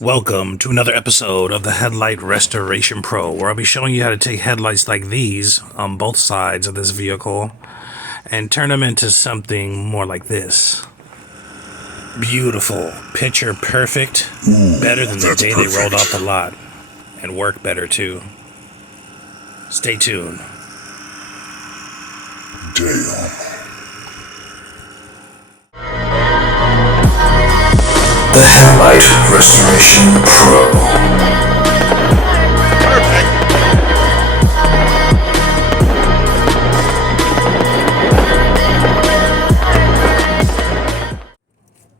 Welcome to another episode of the Headlight Restoration Pro, where I'll be showing you how to take headlights like these on both sides of this vehicle and turn them into something more like this. Beautiful, picture perfect, better than the day they rolled off the lot, and work better too. Stay tuned. Damn. The Headlight Restoration Pro.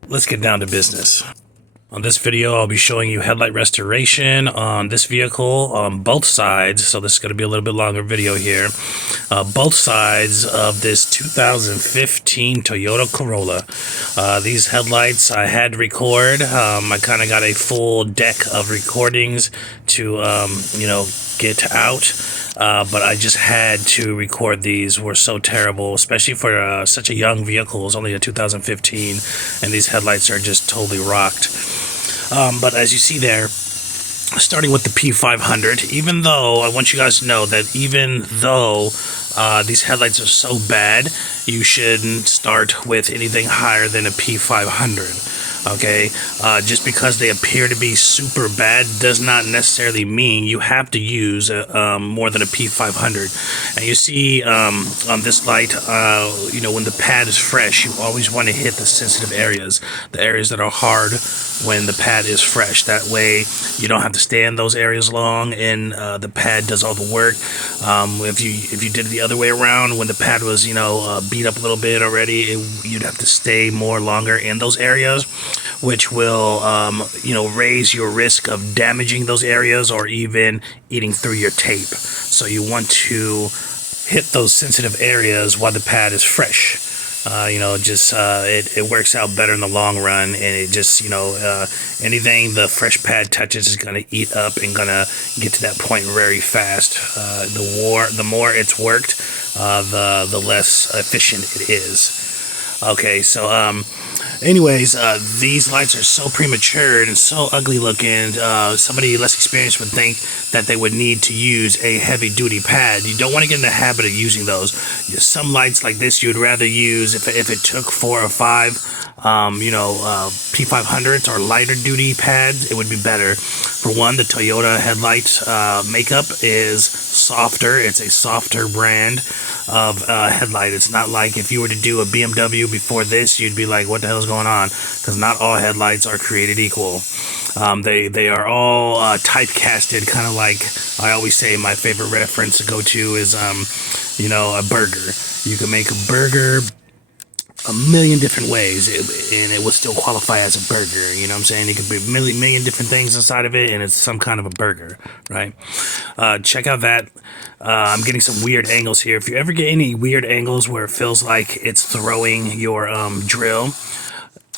Let's get down to business. On this video, I'll be showing you headlight restoration on this vehicle on both sides. So this is going to be a little bit longer video here. Both sides of this 2015 Toyota Corolla. These headlights I had to record. I kind of got a full deck of recordings to, get out. But I just had to record these. Were so terrible, especially for such a young vehicle. It's only a 2015, and these headlights are just totally rocked. But as you see there, starting with the P500, even though I want you guys to know that even though these headlights are so bad, you shouldn't start with anything higher than a P500. Okay, just because they appear to be super bad does not necessarily mean you have to use more than a P500. And you see on this light, when the pad is fresh, you always want to hit the sensitive areas, the areas that are hard when the pad is fresh. That way you don't have to stay in those areas long, and the pad does all the work. If you did it the other way around, when the pad was beat up a little bit already, you'd have to stay more longer in those areas, which will raise your risk of damaging those areas or even eating through your tape. So you want to hit those sensitive areas while the pad is fresh. It works out better in the long run, and it just anything the fresh pad touches is going to eat up and going to get to that point very fast. The more it's worked, the less efficient it is. Okay, so anyways, these lights are so premature and so ugly looking. Somebody less experienced would think that they would need to use a heavy duty pad. You don't want to get in the habit of using those. Some lights like this you'd rather use if it took 4 or 5 P500s or lighter duty pads, it would be better. For one, the Toyota headlight makeup is softer. It's a softer brand of headlight. It's not like if you were to do a BMW before this, you'd be like, what the hell is going on? Because not all headlights are created equal. They are all typecasted, kind of like I always say. My favorite reference to go to is a burger. You can make a burger a million different ways, and it would still qualify as a burger. You know what I'm saying? It could be a million different things inside of it, and it's some kind of a burger, right? Check out that. I'm getting some weird angles here. If you ever get any weird angles where it feels like it's throwing your drill,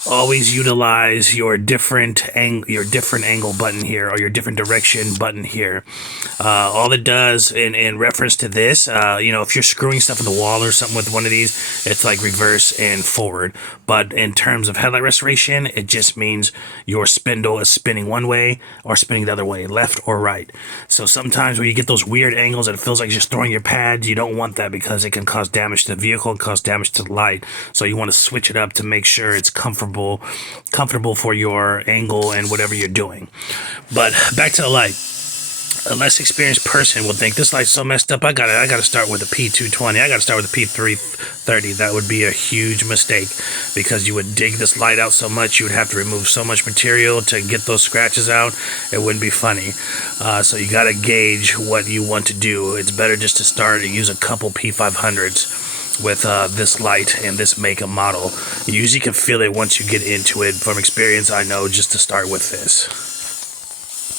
always utilize your different angle button here, or your different direction button here. All it does in reference to this, if you're screwing stuff in the wall or something with one of these, it's like reverse and forward. But in terms of headlight restoration, it just means your spindle is spinning one way or spinning the other way, left or right. So sometimes when you get those weird angles and it feels like you're just throwing your pads, you don't want that, because it can cause damage to the vehicle and cause damage to the light. So you want to switch it up to make sure it's comfortable for your angle and whatever you're doing. But back to the light. A less experienced person will think, this light's so messed up, I gotta start with a P220, I gotta start with a P330. That would be a huge mistake, because you would dig this light out so much, you would have to remove so much material to get those scratches out. It wouldn't be funny. So you gotta gauge what you want to do. It's better just to start and use a couple P500s with this light and this make and model. You usually can feel it once you get into it. From experience, I know just to start with this.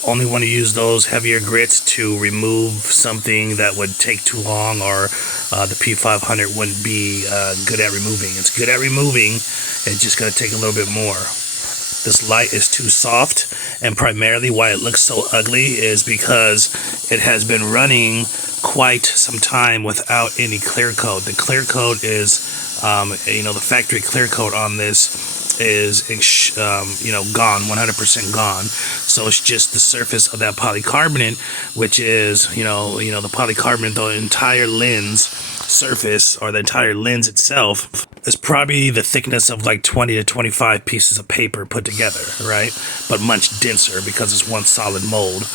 Only want to use those heavier grits to remove something that would take too long, or the P500 wouldn't be good at removing. It's good at removing, it's just going to take a little bit more. This light is too soft, and primarily why it looks so ugly is because it has been running quite some time without any clear coat. The clear coat is, the factory clear coat on this is gone, 100% gone. So it's just the surface of that polycarbonate, which is the polycarbonate, the entire lens surface, or the entire lens itself, is probably the thickness of like 20 to 25 pieces of paper put together, right? But much denser because it's one solid mold.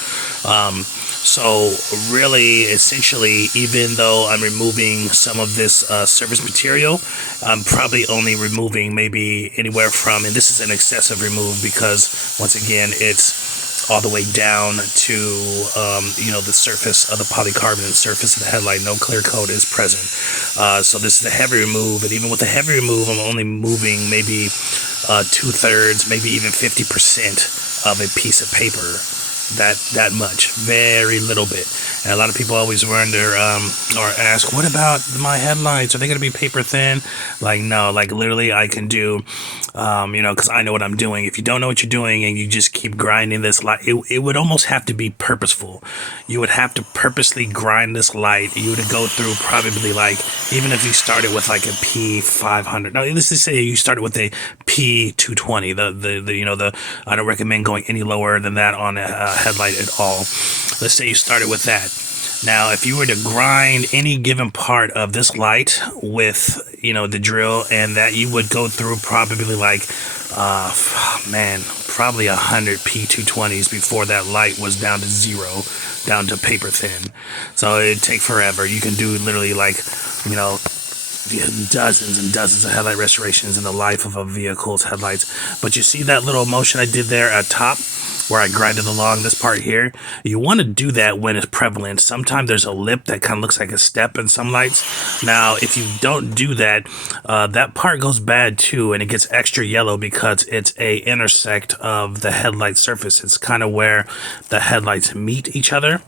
So really, essentially, even though I'm removing some of this surface material, I'm probably only removing maybe anywhere from, and this is an excessive remove because once again, it's all the way down to the surface of the polycarbonate, surface of the headlight. No clear coat is present. So this is a heavy remove, and even with the heavy remove, I'm only moving maybe 2/3, maybe even 50% of a piece of paper. That much, very little bit. And a lot of people always wonder or ask, what about my headlights? Are they going to be paper thin? Like, no, like literally I can do, because I know what I'm doing. If you don't know what you're doing and you just keep grinding this light, it would almost have to be purposeful. You would have to purposely grind this light. You would go through probably like, even if you started with like a P500. Now, let's just say you started with a P220. I don't recommend going any lower than that on a headlight at all. Let's say you started with that. Now, if you were to grind any given part of this light with, the drill, and that, you would go through probably like, probably 100 P220s before that light was down to zero, down to paper thin. So it'd take forever. You can do literally like, dozens and dozens of headlight restorations in the life of a vehicle's headlights. But you see that little motion I did there at top, where I grinded along this part here? You want to do that when it's prevalent. Sometimes there's a lip that kind of looks like a step in some lights. Now, if you don't do that, that part goes bad too, and it gets extra yellow because it's a intersect of the headlight surface. It's kind of where the headlights meet each other,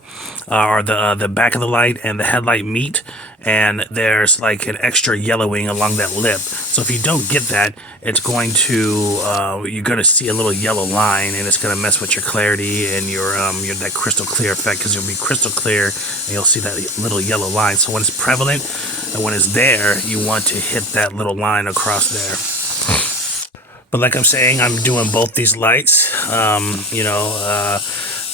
or the back of the light and the headlight meet, and there's like an extra yellowing along that lip. So if you don't get that, it's going to you're going to see a little yellow line, and it's going to mess with your clarity and your that crystal clear effect, because it'll be crystal clear and you'll see that little yellow line. So when it's prevalent and when it's there, you want to hit that little line across there. But like I'm saying, I'm doing both these lights.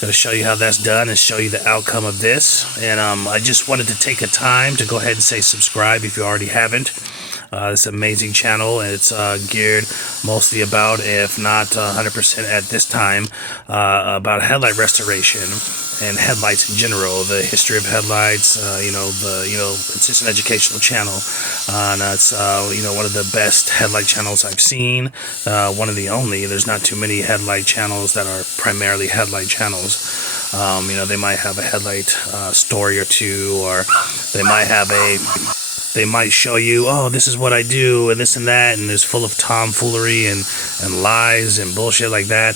Going to show you how that's done and show you the outcome of this. And I just wanted to take a time to go ahead and say subscribe if you already haven't. It's an amazing channel, and it's geared mostly about, if not 100% at this time, about headlight restoration and headlights in general, the history of headlights. It's just an educational channel, and it's one of the best headlight channels I've seen. One of the only. There's not too many headlight channels that are primarily headlight channels. They might have a headlight story or two, or they might show you, oh, this is what I do, and this and that, and it's full of tomfoolery and lies and bullshit like that.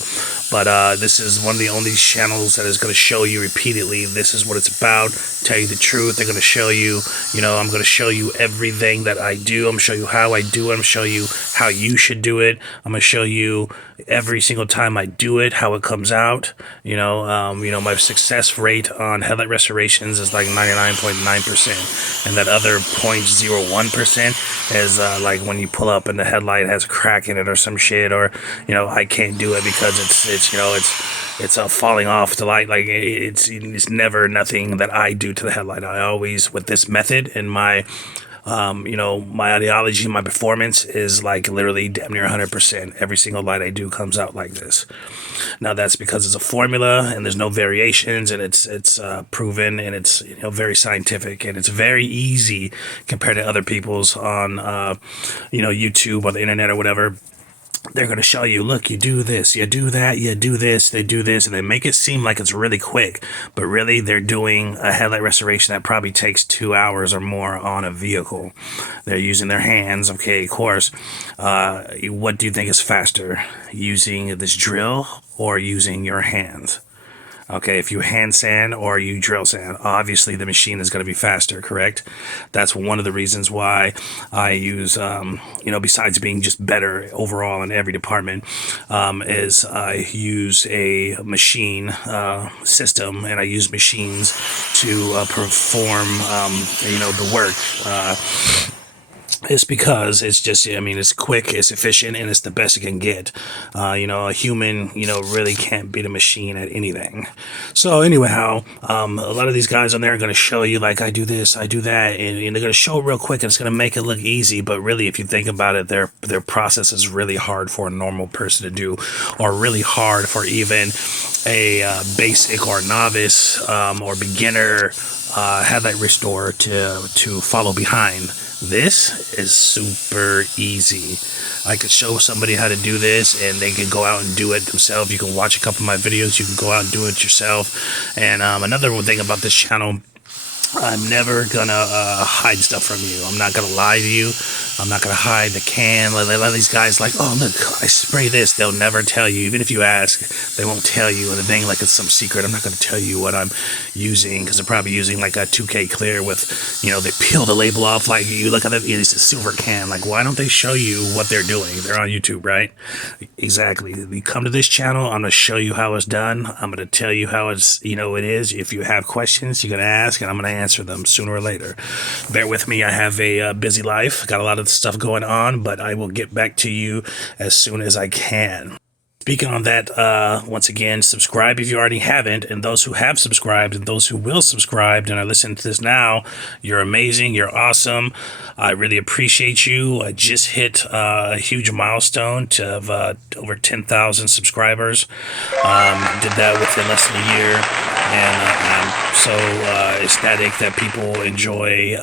But this is one of the only channels that is going to show you repeatedly, this is what it's about, tell you the truth. They're going to show you, I'm going to show you everything that I do. I'm going to show you how I do it. I'm going to show you how you should do it. I'm going to show you every single time I do it, how it comes out. My success rate on headlight restorations is like 99.9%, and that other 0.01% is like when you pull up and the headlight has a crack in it or some shit, or I can't do it because it's falling off the light. Like it's never nothing that I do to the headlight. I always, with this method and my my ideology, my performance is like literally damn near 100%. Every single light I do comes out like this. Now that's because it's a formula and there's no variations, and it's proven, and it's very scientific, and it's very easy compared to other people's on YouTube or the internet or whatever. They're going to show you, look, you do this, you do that, you do this, they do this, and they make it seem like it's really quick. But really, they're doing a headlight restoration that probably takes 2 hours or more on a vehicle. They're using their hands, okay, of course. What do you think is faster, using this drill or using your hands? Okay, if you hand sand or you drill sand, obviously the machine is going to be faster, correct? That's one of the reasons why I use, besides being just better overall in every department, is I use a machine system, and I use machines to perform, the work. It's because it's just, I mean, it's quick, it's efficient, and it's the best it can get. A human, really can't beat a machine at anything. So, anyhow, a lot of these guys on there are going to show you, like, I do this, I do that, and they're going to show it real quick, and it's going to make it look easy. But really, if you think about it, their process is really hard for a normal person to do, or really hard for even a basic or novice or beginner headlight restorer to follow behind. This is super easy. I could show somebody how to do this and they can go out and do it themselves. You can watch a couple of my videos. You can go out and do it yourself. And another thing about this channel, I'm never gonna hide stuff from you. I'm not gonna lie to you. I'm not gonna hide the can. Like these guys, like, oh look, I spray this. They'll never tell you. Even if you ask, they won't tell you. And the thing, like it's some secret. I'm not gonna tell you what I'm using because they're probably using like a 2K clear with, they peel the label off. Like you look at it, it's a silver can. Like why don't they show you what they're doing? They're on YouTube, right? Exactly. You come to this channel, I'm gonna show you how it's done. I'm gonna tell you how it's, it is. If you have questions, you're gonna ask, and I'm gonna answer them sooner or later. Bear with me. I have a busy life. Got a lot of stuff going on, but I will get back to you as soon as I can. Speaking on that, once again, subscribe if you already haven't, and those who have subscribed and those who will subscribe and are listening to this now, you're amazing, you're awesome. I really appreciate you. I just hit a huge milestone to have over 10,000 subscribers. Did that within less than a year, and I'm so ecstatic that people enjoy,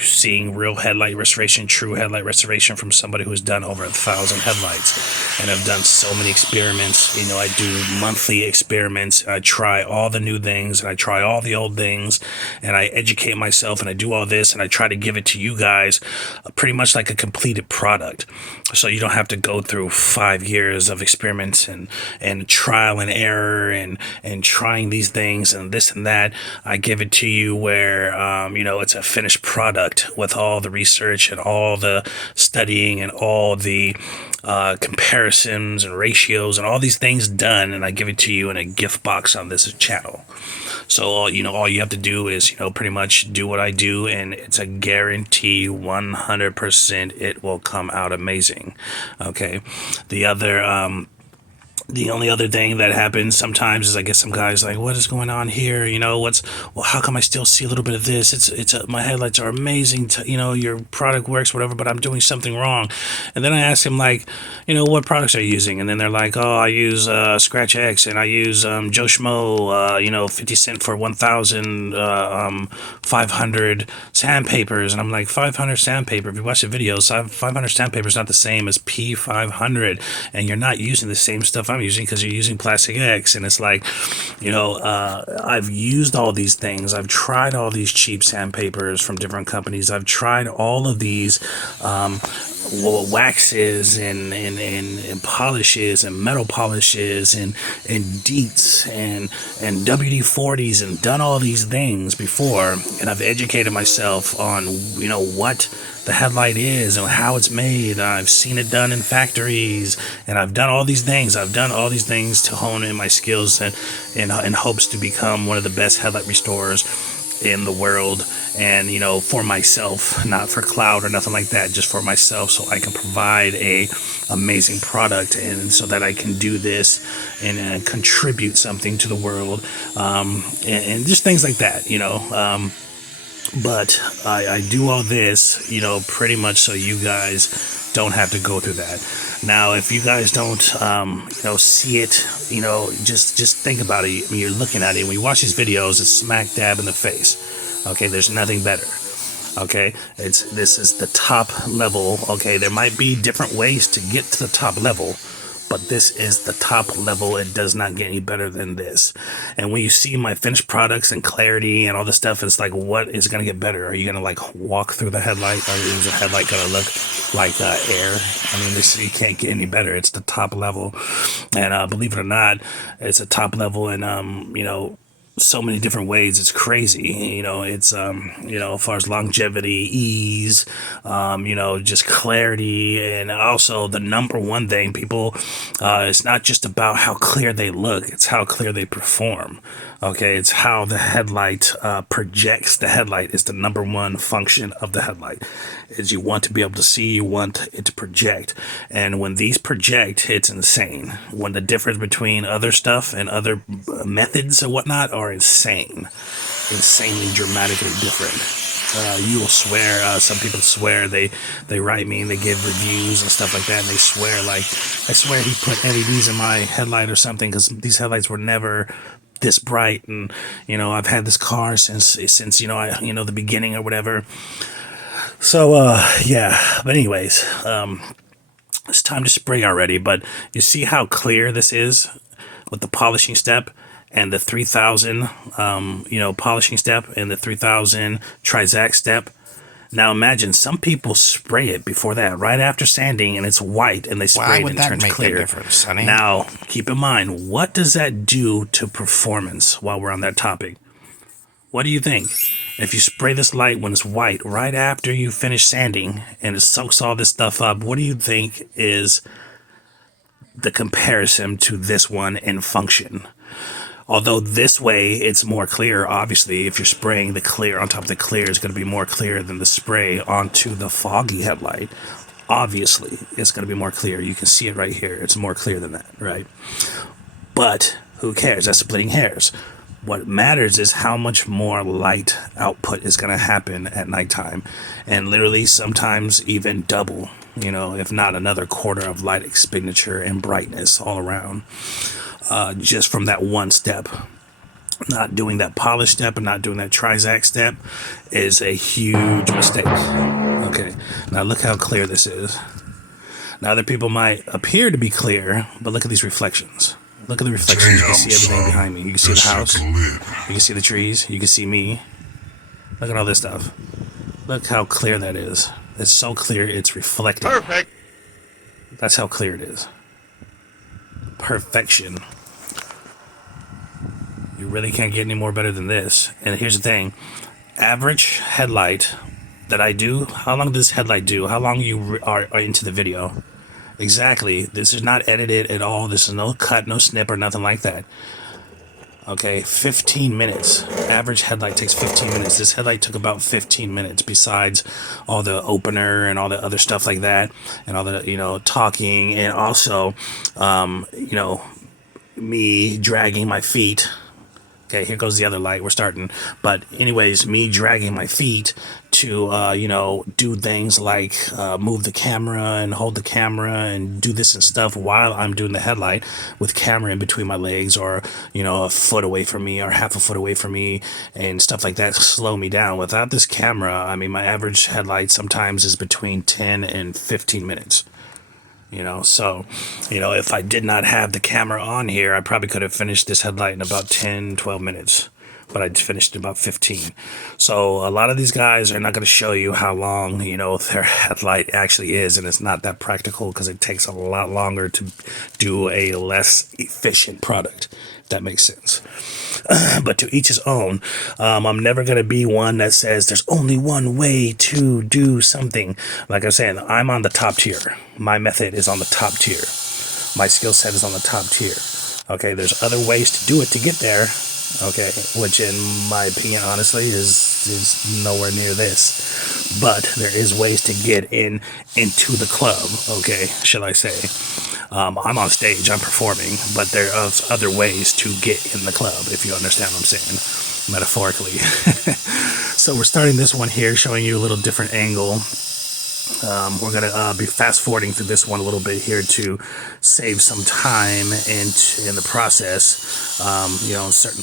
seeing real headlight restoration, true headlight restoration from somebody who's done over 1,000 headlights and have done so many experiments. I do monthly experiments. I try all the new things and I try all the old things and I educate myself and I do all this and I try to give it to you guys pretty much like a completed product. So you don't have to go through 5 years of experiments and trial and error and trying these things and this and that. I give it to you where, it's a finished product with all the research and all the studying and all the comparisons and ratios and all these things done, and I give it to you in a gift box on this channel. So all you have to do is pretty much do what I do, and it's a guarantee 100% it will come out amazing. Okay, the only other thing that happens sometimes is I get some guys like, what is going on here? How come I still see a little bit of this? My headlights are amazing. Your product works, whatever, but I'm doing something wrong. And then I ask them like, what products are you using? And then they're like, oh, I use Scratch X and I use Joe Schmo, 50 cent for 1,500 sandpapers. And I'm like, 500 sandpaper. If you watch the videos, 500 sandpaper is not the same as P500. And you're not using the same stuff I'm using because you're using Plastic X. And it's like, I've used all these things. I've tried all these cheap sandpapers from different companies. I've tried all of these waxes and polishes and metal polishes and deets and WD-40s and done all these things before, and I've educated myself on what the headlight is and how it's made. I've seen it done in factories, and I've done all these things. I've done all these things to hone in my skills and in hopes to become one of the best headlight restorers in the world, and for myself, not for cloud or nothing like that, just for myself, so I can provide a amazing product, and so that I can do this and contribute something to the world, and just things like that, but I do all this, pretty much so you guys don't have to go through that. Now, if you guys don't, see it, just think about it. When you're looking at it, when you watch these videos, it's smack dab in the face. Okay, there's nothing better. Okay, this is the top level. Okay, there might be different ways to get to the top level, but this is the top level. It does not get any better than this. And when you see my finished products and clarity and all this stuff, it's like, what is going to get better? Are you going to like walk through the headlight? Or is the headlight going to look like air? I mean, you can't get any better. It's the top level. And believe it or not, it's a top level. And, so many different ways. It's crazy. It's as far as longevity, ease, just clarity, and also the number one thing people, it's not just about how clear they look, it's how clear they perform. Okay, it's how the headlight projects. The headlight is the number one function of the headlight. Is you want to be able to see, you want it to project. And when these project, it's insane. When the difference between other stuff and other methods and whatnot are insanely dramatically different. You will swear, some people swear, they write me and they give reviews and stuff like that, and they swear, like, I swear he put LEDs in my headlight or something, because these headlights were never this bright. And I've had this car since the beginning or whatever. So yeah, but anyways, it's time to spray already. But you see how clear this is with the polishing step and the 3000 polishing step and the 3000 Trizac step. Now imagine some people spray it before that, right after sanding, and it's white, and they spray it and it turns clear. Why would that make a difference, Sonny? Now, keep in mind, what does that do to performance while we're on that topic? What do you think? If you spray this light when it's white, right after you finish sanding, and it soaks all this stuff up, what do you think is the comparison to this one in function? Although this way it's more clear, obviously, if you're spraying the clear on top of the clear, it's going to be more clear than the spray onto the foggy headlight. Obviously, it's going to be more clear. You can see it right here. It's more clear than that, right? But who cares? That's splitting hairs. What matters is how much more light output is going to happen at nighttime. And literally sometimes even double, if not another quarter of light expenditure and brightness all around. Just from that one step. Not doing that polish step and not doing that Trizac step is a huge mistake. Okay, now look how clear this is. Now other people might appear to be clear, but look at these reflections. Look at the reflections. You can see everything behind me. You can see the house. You can see the trees. You can see me. Look at all this stuff. Look how clear that is. It's so clear it's reflecting. Perfect. That's how clear it is. Perfection. You really can't get any more better than this. And here's the thing. Average headlight that I do, how long does this headlight do? How long you are into the video? Exactly. This is not edited at all. This is no cut, no snip, or nothing like that. Okay, 15 minutes. Average headlight takes 15 minutes. This headlight took about 15 minutes, besides all the opener and all the other stuff like that, and all the, talking, and also, me dragging my feet. Okay, here goes the other light. We're starting. But anyways, me dragging my feet to, do things like move the camera and hold the camera and do this and stuff while I'm doing the headlight with camera in between my legs, or, a foot away from me or half a foot away from me and stuff like that slow me down. Without this camera, my average headlight sometimes is between 10 and 15 minutes. So, if I did not have the camera on here, I probably could have finished this headlight in about 10, 12 minutes. But I finished in about 15. So a lot of these guys are not going to show you how long, their headlight actually is. And it's not that practical, because it takes a lot longer to do a less efficient product, if that makes sense. But to each his own. I'm never going to be one that says there's only one way to do something. Like I was saying, I'm on the top tier. My method is on the top tier. My skill set is on the top tier. Okay, there's other ways to do it to get there. Okay, which in my opinion, honestly, is nowhere near this. But there is ways to get into the club, okay, shall I say. I'm on stage, I'm performing, but there are other ways to get in the club, if you understand what I'm saying, metaphorically. So we're starting this one here, showing you a little different angle. We're going to be fast forwarding through this one a little bit here to save some time in the process. In certain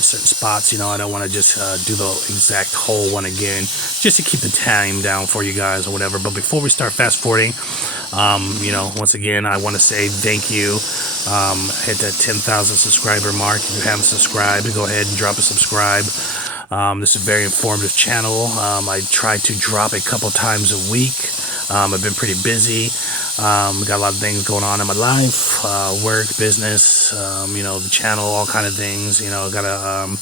spots, I don't want to just do the exact whole one again, just to keep the time down for you guys or whatever. But before we start fast forwarding, once again, I want to say thank you. Hit that 10,000 subscriber mark. If you haven't subscribed, go ahead and drop a subscribe. This is a very informative channel. I try to drop a couple times a week. I've been pretty busy. Got a lot of things going on in my life, work, business, the channel, all kind of things. Got a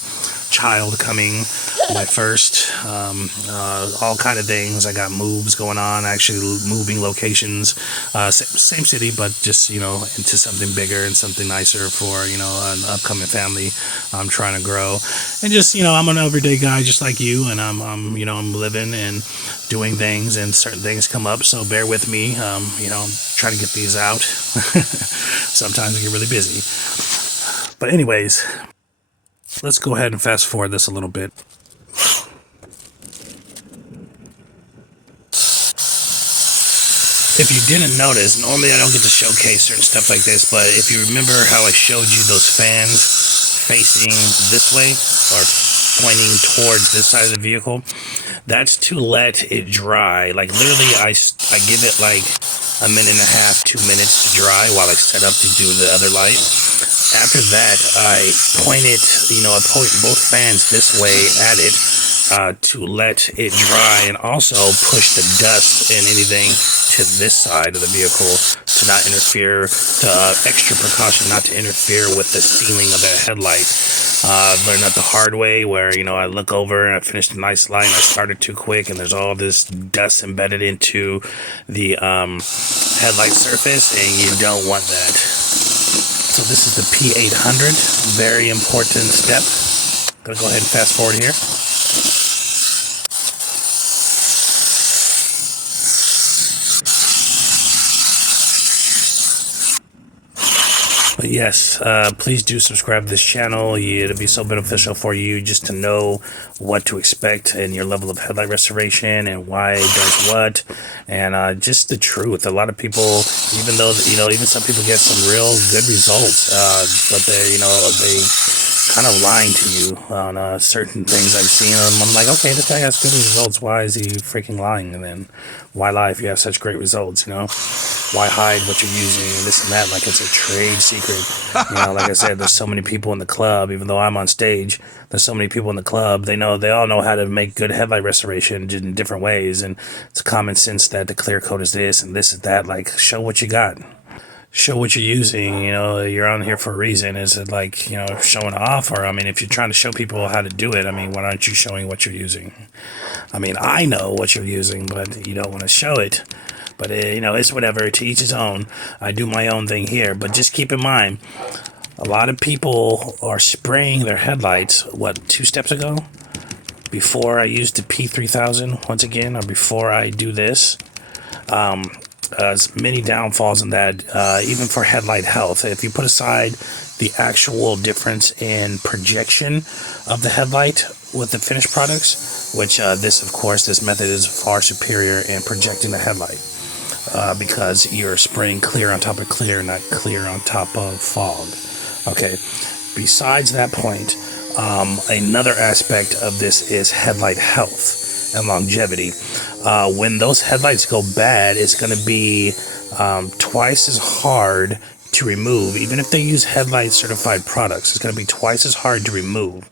child coming, my first, all kind of things. I got moves going on, actually moving locations, same city, but just, into something bigger and something nicer for, an upcoming family I'm trying to grow. And just, I'm an everyday guy just like you, and I'm living and doing things, and certain things come up, so bear with me. I'm trying to get these out. Sometimes I get really busy. But anyways, let's go ahead and fast forward this a little bit. If you didn't notice, normally I don't get to showcase certain stuff like this, but if you remember how I showed you those fans facing this way or pointing towards this side of the vehicle, that's to let it dry. Like literally I give it like a minute and a half, 2 minutes to dry while I set up to do the other light. After that, I point it, I point both fans this way at it to let it dry, and also push the dust and anything to this side of the vehicle to not interfere, extra precaution not to interfere with the sealing of that headlight. I've learned that the hard way where, I look over and I finished a nice light and I started too quick and there's all this dust embedded into the headlight surface, and you don't want that. So this is the P800, very important step. Gonna go ahead and fast forward here. But yes, please do subscribe to this channel. It'll be so beneficial for you just to know what to expect in your level of headlight restoration and why it does what, and just the truth. A lot of people, even though even some people get some real good results, but they kind of lying to you on certain things I've seen. I'm like, okay, this guy has good results. Why is he freaking lying? And then why lie if you have such great results? Why hide what you're using and this and that like it's a trade secret? Like I said, there's so many people in the club. Even though I'm on stage, there's so many people in the club. They all know how to make good headlight restoration in different ways, and it's common sense that the clear coat is this and this is that. Like, show what you got. Show what you're using. You're on here for a reason. Is it like, showing off? Or, if you're trying to show people how to do it, why aren't you showing what you're using? I know what you're using, but you don't want to show it. But, it's whatever. To each his own. I do my own thing here. But just keep in mind, a lot of people are spraying their headlights, 2 steps ago? Before I used the P3000, once again, or before I do this. Many downfalls in that, even for headlight health. If you put aside the actual difference in projection of the headlight with the finished products, which this method is far superior in projecting the headlight, because you're spraying clear on top of clear, not clear on top of fog. Okay. Besides that point, another aspect of this is headlight health and longevity. When those headlights go bad, it's going to be twice as hard to remove. Even if they use headlight certified products, it's going to be twice as hard to remove.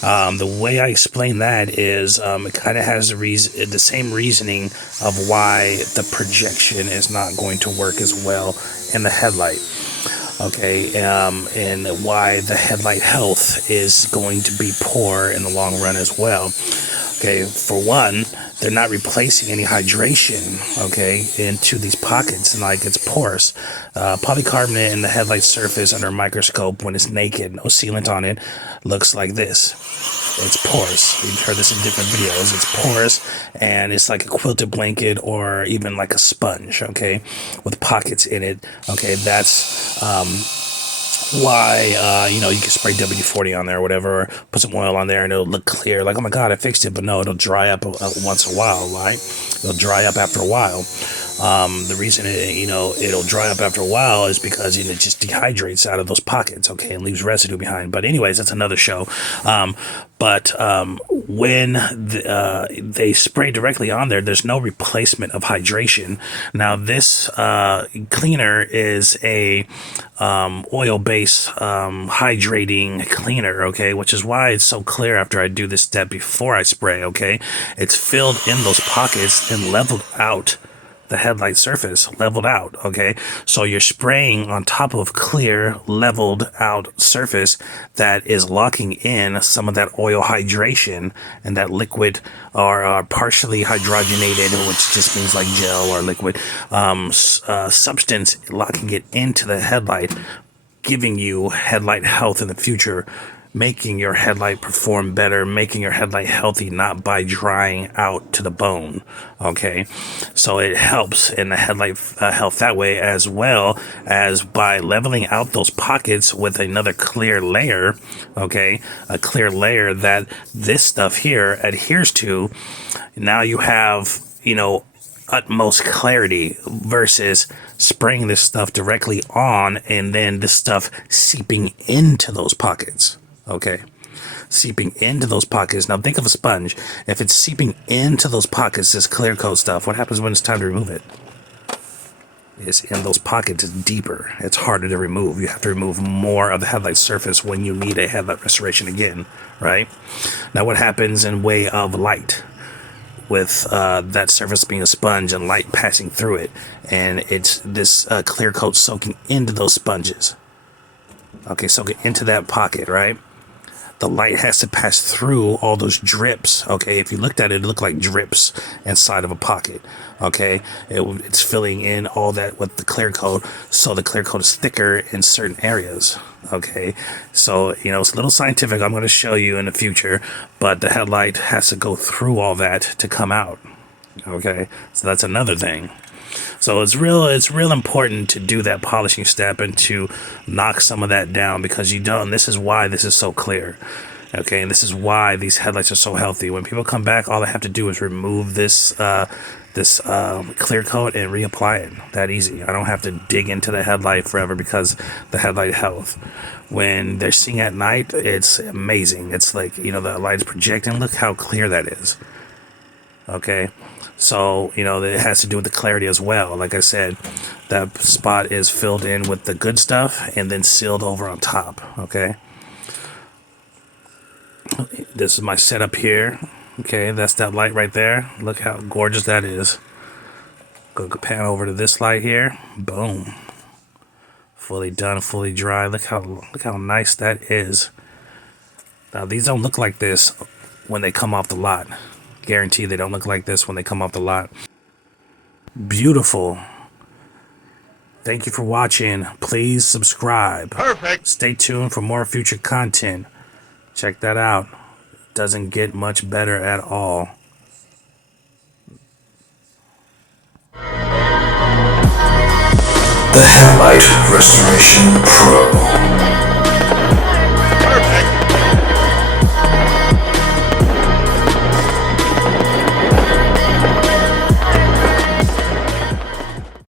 The way I explain that is it kind of has the same reasoning of why the projection is not going to work as well in the headlight. Okay, and why the headlight health is going to be poor in the long run as well. Okay, for one, they're not replacing any hydration, okay, into these pockets, and like it's porous. Polycarbonate in the headlight surface under a microscope, when it's naked, no sealant on it, looks like this. It's porous. You've heard this in different videos. It's porous, and it's like a quilted blanket or even like a sponge, okay, with pockets in it. Okay, that's why you can spray WD-40 on there or whatever, or put some oil on there and it'll look clear, like, oh my god, I fixed it. But no, it'll dry up once in a while, right? It'll dry up after a while. The reason it'll dry up after a while is because it just dehydrates out of those pockets, okay, and leaves residue behind. But anyways, that's another show. But when they spray directly on there, there's no replacement of hydration. Now, this cleaner is a oil-based hydrating cleaner, okay, which is why it's so clear after I do this step before I spray, okay. It's filled in those pockets and leveled out the headlight surface leveled out. Okay, so you're spraying on top of clear leveled out surface that is locking in some of that oil hydration and that liquid or partially hydrogenated, which just means like gel or liquid substance, locking it into the headlight, giving you headlight health in the future, making your headlight perform better, making your headlight healthy, not by drying out to the bone. Okay, so it helps in the headlight health that way, as well as by leveling out those pockets with another clear layer. Okay, a clear layer that this stuff here adheres to. Now you have, utmost clarity versus spraying this stuff directly on and then this stuff seeping into those pockets. Okay, seeping into those pockets. Now think of a sponge. If it's seeping into those pockets, this clear coat stuff, what happens when it's time to remove it? It's in those pockets. It's deeper. It's harder to remove. You have to remove more of the headlight surface when you need a headlight restoration again, right? Now what happens in way of light? With that surface being a sponge and light passing through it, and it's this clear coat soaking into those sponges. Okay, soaking into that pocket, right? The light has to pass through all those drips. Okay, if you looked at it, it looked like drips inside of a pocket. Okay, it's filling in all that with the clear coat, so the clear coat is thicker in certain areas. Okay, so it's a little scientific. I'm going to show you in the future, but the headlight has to go through all that to come out. Okay, so that's another thing. So it's real important to do that polishing step and to knock some of that down, because this is why this is so clear. Okay, and this is why these headlights are so healthy. When people come back, all they have to do is remove this clear coat and reapply it. That easy. I don't have to dig into the headlight forever because the headlight health. When they're seeing at night, it's amazing. It's like, the light's projecting. Look how clear that is. Okay, so it has to do with the clarity as well. Like I said, that spot is filled in with the good stuff and then sealed over on top. Okay, this is my setup here. Okay, that's that light right there. Look how gorgeous that is. Go pan over to this light here. Boom, fully done, fully dry. Look how nice that is. Now these don't look like this when they come off the lot. Guarantee they don't look like this when they come off the lot. Beautiful. Thank you for watching. Please subscribe. Perfect. Stay tuned for more future content. Check that out. Doesn't get much better at all. The Headlight Restoration Pro.